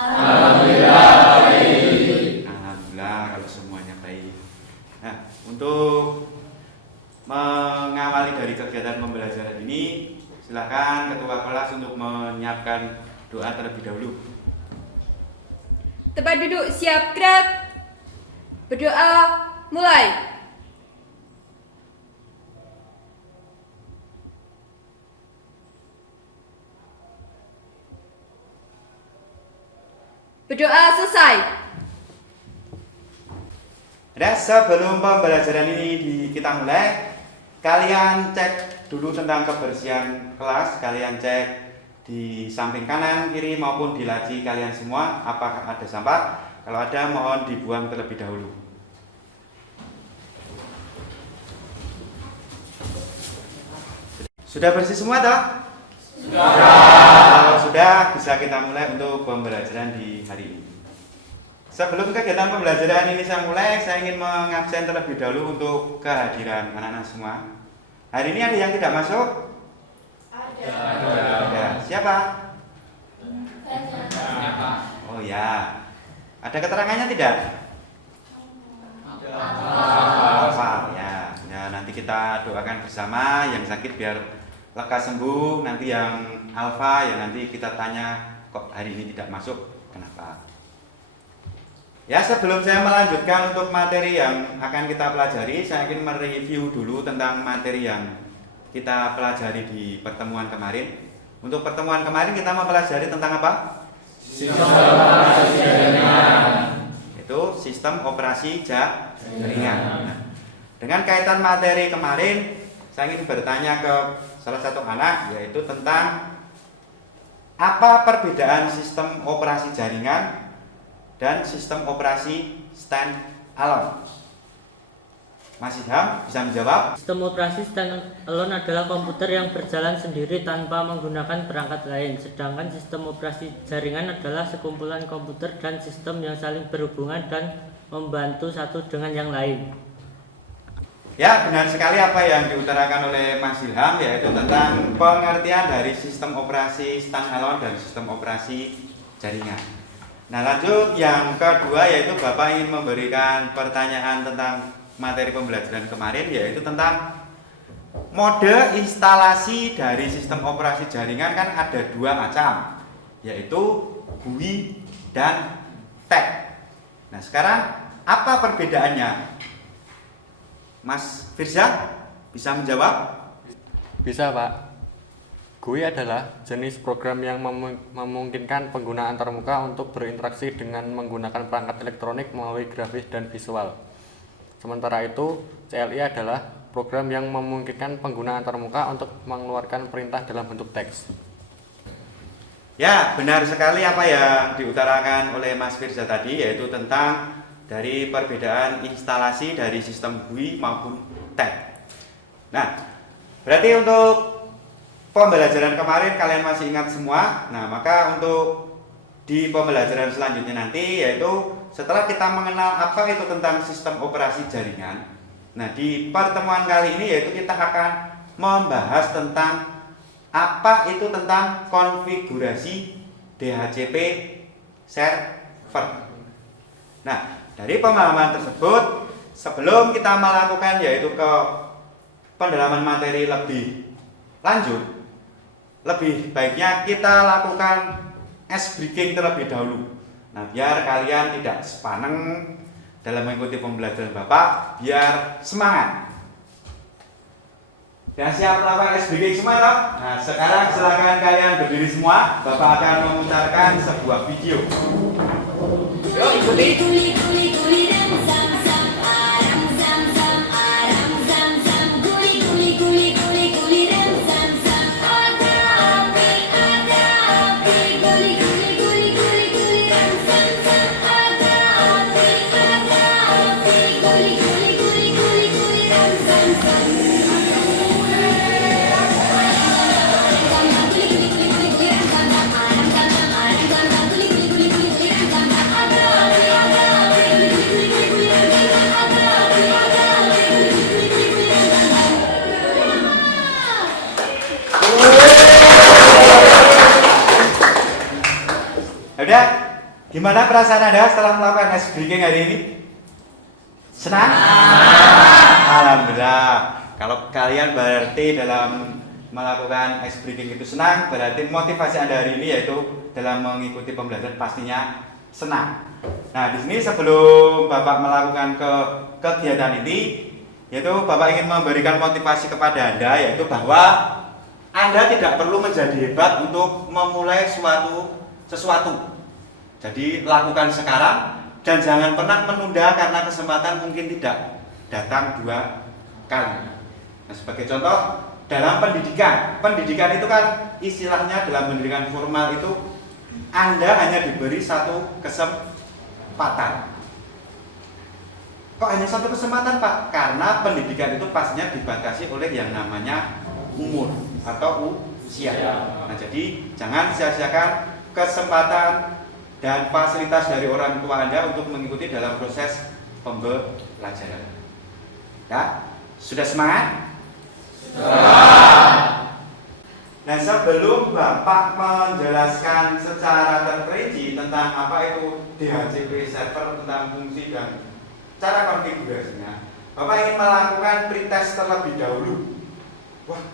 Alhamdulillah baik. Alhamdulillah kalau semuanya baik. Nah, untuk mengawali dari kegiatan pembelajaran ini, silakan ketua kelas untuk menyiapkan doa terlebih dahulu. Tempat duduk siap gerak. Berdoa mulai. Berdoa selesai. Nah, sebelum pembelajaran ini kita mulai, kalian cek dulu tentang kebersihan kelas. Kalian cek di samping kanan, kiri maupun di laci kalian semua apakah ada sampah. Kalau ada mohon dibuang terlebih dahulu. Sudah bersih semua toh? Sudah. Kalau sudah, bisa kita mulai untuk pembelajaran di hari ini. Sebelum kegiatan pembelajaran ini saya mulai, saya ingin mengabsen terlebih dahulu untuk kehadiran anak-anak semua. Hari ini ada yang tidak masuk? Ada. Siapa? Oh ya. Ada keterangannya tidak? Alfa ya. Ya, nanti kita doakan bersama yang sakit biar lekas sembuh. Nanti yang alfa ya nanti kita tanya kok hari ini tidak masuk, kenapa? Ya, sebelum saya melanjutkan untuk materi yang akan kita pelajari, saya ingin mereview dulu tentang materi yang kita pelajari di pertemuan kemarin. Untuk pertemuan kemarin kita mempelajari tentang apa? Sistem operasi jaringan. Itu sistem operasi jaringan. Nah, dengan kaitan materi kemarin, saya ingin bertanya ke salah satu anak, yaitu tentang apa perbedaan sistem operasi jaringan dan sistem operasi stand alone. Mas Idham bisa menjawab? Sistem operasi standalone adalah komputer yang berjalan sendiri tanpa menggunakan perangkat lain. Sedangkan sistem operasi jaringan adalah sekumpulan komputer dan sistem yang saling berhubungan dan membantu satu dengan yang lain. Ya, benar sekali apa yang diutarakan oleh Mas Ilham, yaitu tentang pengertian dari sistem operasi standalone dan sistem operasi jaringan. Nah, lanjut yang kedua, yaitu Bapak ingin memberikan pertanyaan tentang materi pembelajaran kemarin, yaitu tentang mode instalasi dari sistem operasi jaringan. Kan ada dua macam, yaitu GUI dan TAG. Nah, sekarang apa perbedaannya? Mas Firza bisa menjawab? Bisa, Pak. GUI adalah jenis program yang memungkinkan pengguna antarmuka untuk berinteraksi dengan menggunakan perangkat elektronik melalui grafis dan visual. Sementara itu, CLI adalah program yang memungkinkan pengguna antarmuka untuk mengeluarkan perintah dalam bentuk teks. Ya, benar sekali apa yang diutarakan oleh Mas Firza tadi, yaitu tentang dari perbedaan instalasi dari sistem GUI maupun TAG. Nah, berarti untuk pembelajaran kemarin kalian masih ingat semua. Nah, maka untuk di pembelajaran selanjutnya nanti, yaitu setelah kita mengenal apa itu tentang sistem operasi jaringan. Nah, di pertemuan kali ini yaitu kita akan membahas tentang apa itu tentang konfigurasi DHCP server. Nah, dari pemahaman tersebut, sebelum kita melakukan yaitu ke pendalaman materi lebih lanjut, lebih baiknya kita lakukan ice breaking terlebih dahulu. Nah, biar kalian tidak sepaneng dalam mengikuti pembelajaran Bapak, biar semangat. Dan siap melakukan ice breaking semua toh? Nah, sekarang silakan kalian berdiri semua. Bapak akan memutarkan sebuah video. Yuk, ikuti. Gimana perasaan Anda setelah melakukan ice breaking hari ini? Senang? Alhamdulillah. Kalau kalian berarti dalam melakukan ice breaking itu senang, berarti motivasi Anda hari ini yaitu dalam mengikuti pembelajaran pastinya senang. Nah, di sini sebelum Bapak melakukan kegiatan ini, yaitu Bapak ingin memberikan motivasi kepada Anda, yaitu bahwa Anda tidak perlu menjadi hebat untuk memulai sesuatu. Jadi lakukan sekarang dan jangan pernah menunda karena kesempatan mungkin tidak datang 2 kali. Nah, sebagai contoh dalam pendidikan itu kan istilahnya dalam pendidikan formal itu Anda hanya diberi 1 kesempatan. Kok hanya 1 kesempatan, Pak? Karena pendidikan itu pastinya dibatasi oleh yang namanya umur atau usia. Nah, jadi jangan sia-siakan kesempatan dan fasilitas dari orang tua Anda untuk mengikuti dalam proses pembelajaran. Ya, sudah semangat? Nah, sebelum Bapak menjelaskan secara terperinci tentang apa itu DHCP server, tentang fungsi dan cara konfigurasinya, Bapak ingin melakukan pretest terlebih dahulu. Wah,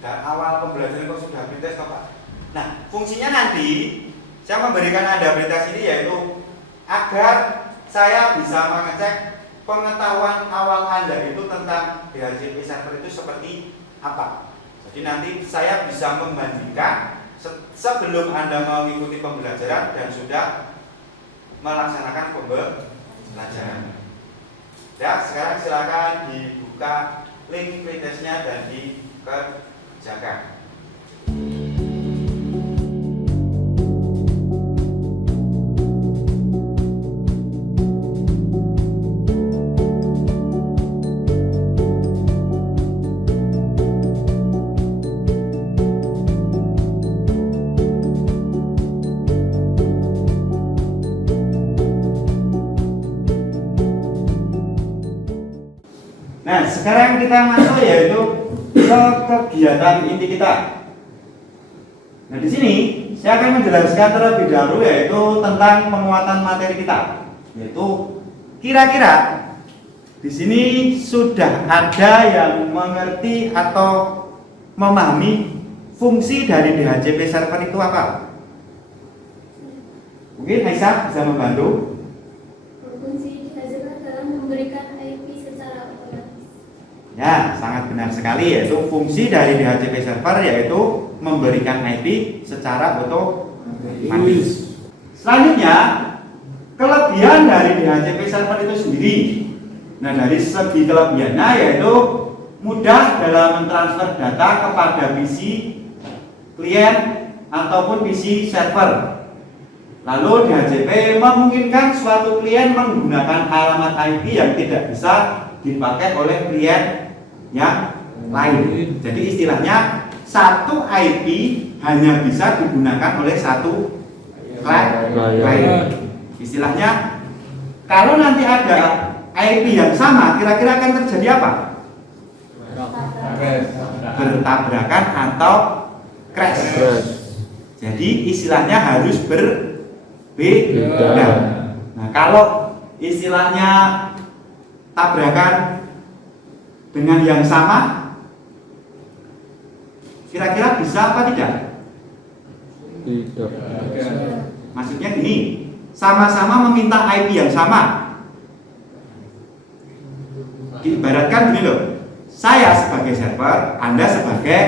dari awal pembelajaran kok sudah pretest, Bapak? Nah, fungsinya nanti saya memberikan Anda pretest ini yaitu agar saya bisa mengecek pengetahuan awal Anda itu tentang DHCP server itu seperti apa. Jadi nanti saya bisa membandingkan sebelum Anda mengikuti pembelajaran dan sudah melaksanakan pembelajaran. Ya, sekarang silakan dibuka link pretestnya dan dikerjakan. Nah, sekarang kita masuk yaitu ke kegiatan inti kita. Nah, di sini saya akan menjelaskan terlebih dahulu yaitu tentang penguatan materi kita. Yaitu kira-kira di sini sudah ada yang mengerti atau memahami fungsi dari DHCP server itu apa? Mungkin Aisyah bisa membantu. Fungsi DHCP adalah memberikan IP secara otomatis. Ya, sangat benar sekali, yaitu fungsi dari DHCP server yaitu memberikan IP secara otomatis. Selanjutnya, kelebihan dari DHCP server itu sendiri. Nah, dari segi kelebihannya yaitu mudah dalam mentransfer data kepada PC klien ataupun PC server. Lalu DHCP memungkinkan suatu klien menggunakan alamat IP yang tidak bisa dipakai oleh klien yang lain. Jadi istilahnya satu IP hanya bisa digunakan oleh satu klien. Istilahnya kalau nanti ada IP yang sama, kira-kira akan terjadi apa? Bertabrakan atau crash. Jadi istilahnya harus berbeda. Nah, kalau istilahnya tabrakan dengan yang sama, kira-kira bisa apa tidak? Tidak. Maksudnya gini, sama-sama meminta IP yang sama. Ibaratkan gini loh, saya sebagai server, Anda sebagai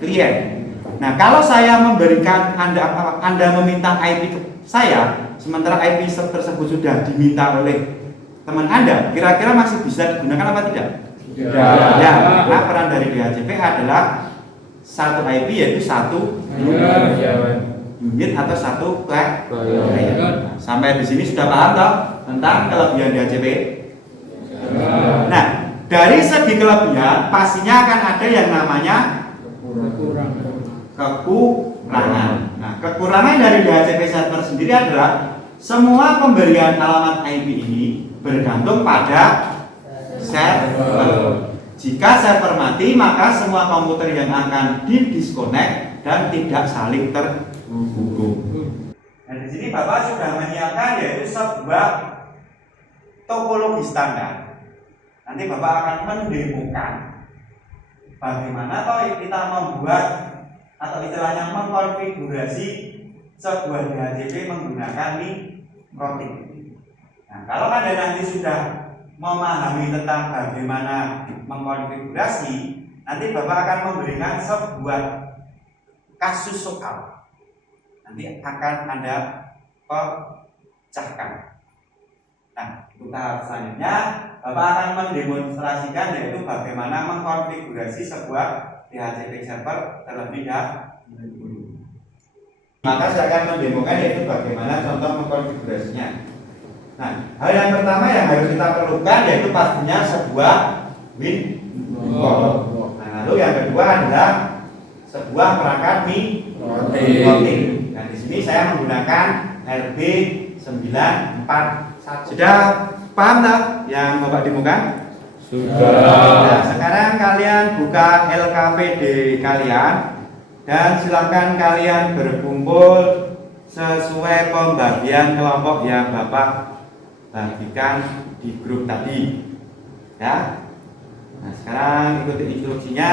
klien. Nah, kalau saya memberikan Anda meminta IP saya, sementara IP tersebut sudah diminta oleh teman Anda, kira-kira masih bisa digunakan apa tidak? Ya, karena peran dari DHCP adalah satu IP yaitu satu unit atau satu klien. Sampai di sini sudah paham toh tentang kelebihan DHCP? Nah, dari segi kelebihan pastinya akan ada yang namanya kekurangan. Nah, kekurangan dari DHCP server sendiri adalah semua pemberian alamat IP ini bergantung pada server. Jika server mati, maka semua komputer yang akan didisconnect dan tidak saling terhubung. Nah, di di sini Bapak sudah menyiapkan yaitu sebuah topologi standar. Nanti Bapak akan mendemokan bagaimana kita membuat atau istilahnya mengkonfigurasi sebuah DHCP menggunakan mikrotik. Nah, kalau Anda nanti sudah memahami tentang bagaimana mengkonfigurasi, nanti Bapak akan memberikan sebuah kasus soal. Nanti akan Anda pecahkan. Nah, untuk tahap selanjutnya Bapak akan mendemonstrasikan yaitu bagaimana mengkonfigurasi sebuah DHCP server terlebih dahulu. Maka saya akan mendemokan yaitu bagaimana contoh mengkonfigurasinya. Nah, hal yang pertama yang harus kita perlukan yaitu pastinya sebuah Winboard. Nah, lalu yang kedua adalah sebuah perangkat mikrotik. Nah, di sini saya menggunakan RB941. Sudah paham tak yang Bapak demokan? Sudah. Nah, sekarang kalian buka LKPD kalian dan silakan kalian berkumpul sesuai pembagian kelompok yang Bapak bagikan di grup tadi. Ya. Nah, sekarang ikuti instruksinya,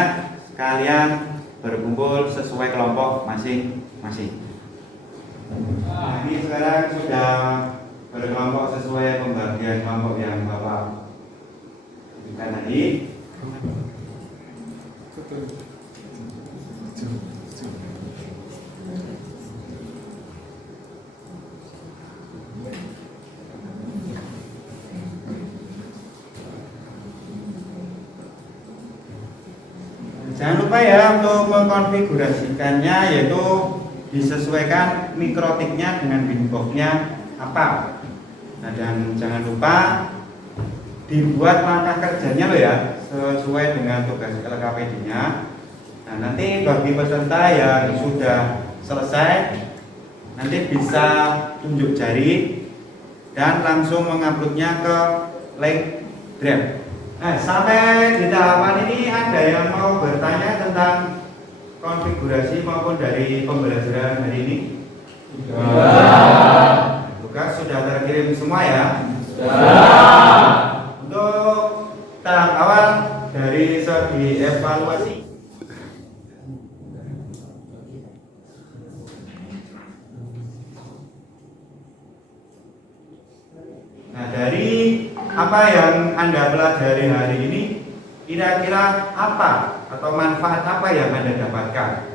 kalian berkumpul sesuai kelompok masing-masing. Nah, ini sekarang sudah berkelompok sesuai pembagian kelompok yang Bapak berikan tadi. Jangan lupa ya untuk mengkonfigurasikannya, yaitu disesuaikan mikrotiknya dengan Winbox-nya apa. Nah, dan jangan lupa dibuat langkah kerjanya loh ya, sesuai dengan tugas LKPD-nya. Nah, nanti bagi peserta yang sudah selesai, nanti bisa tunjuk jari dan langsung menguploadnya ke link Drive. Nah, sampai di tahapan ini ada yang mau bertanya tentang konfigurasi maupun dari pembelajaran hari ini? Sudah. Tugas sudah terkirim semua ya? Sudah. Untuk tahap awal dari segi evaluasi, nah, dari apa yang Anda pelajari hari ini, kira-kira apa atau manfaat apa yang Anda dapatkan?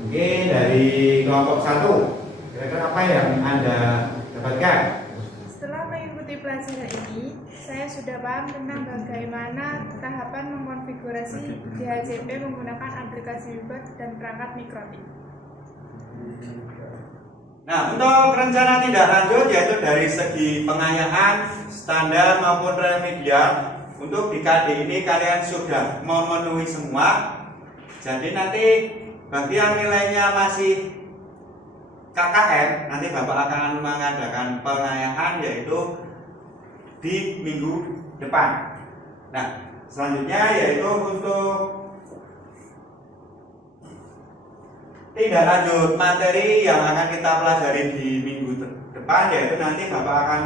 Mungkin dari kelompok 1, kira-kira apa yang Anda dapatkan? Setelah mengikuti pelajaran ini, saya sudah paham tentang bagaimana tahapan mengkonfigurasi DHCP menggunakan aplikasi Winboard dan perangkat mikrotik. Nah, untuk rencana tindak lanjut yaitu dari segi pengayaan standar maupun remedial, untuk di KD ini kalian sudah memenuhi semua. Jadi nanti bagi yang nilainya masih KKM, nanti Bapak akan mengadakan pengayaan yaitu di minggu depan. Nah, selanjutnya yaitu untuk tindak lanjut materi yang akan kita pelajari di minggu depan, yaitu nanti Bapak akan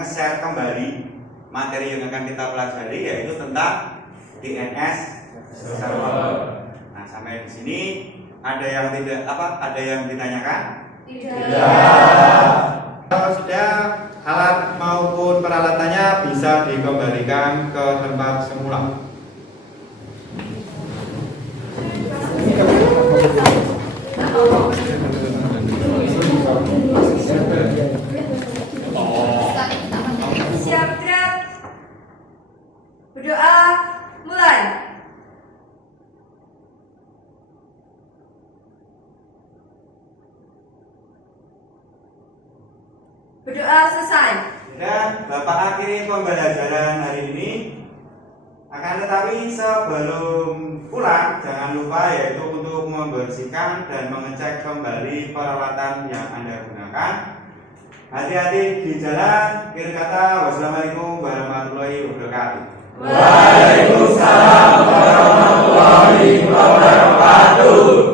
nge-share kembali materi yang akan kita pelajari yaitu tentang DNS server. Nah, sampai di sini ada yang ada yang ditanyakan? Tidak. Kalau sudah, alat maupun peralatannya bisa dikembalikan ke tempat semula. Siap gerak. Berdoa mulai. Berdoa selesai. Dan Bapak akhiri pembelajaran hari ini. Akan tetapi sebelum pulang, jangan lupa yaitu untuk membersihkan dan mengecek kembali peralatan yang Anda gunakan. Hati-hati di jalan. Akhir kata, wassalamualaikum warahmatullahi wabarakatuh. Waalaikumsalam warahmatullahi wabarakatuh.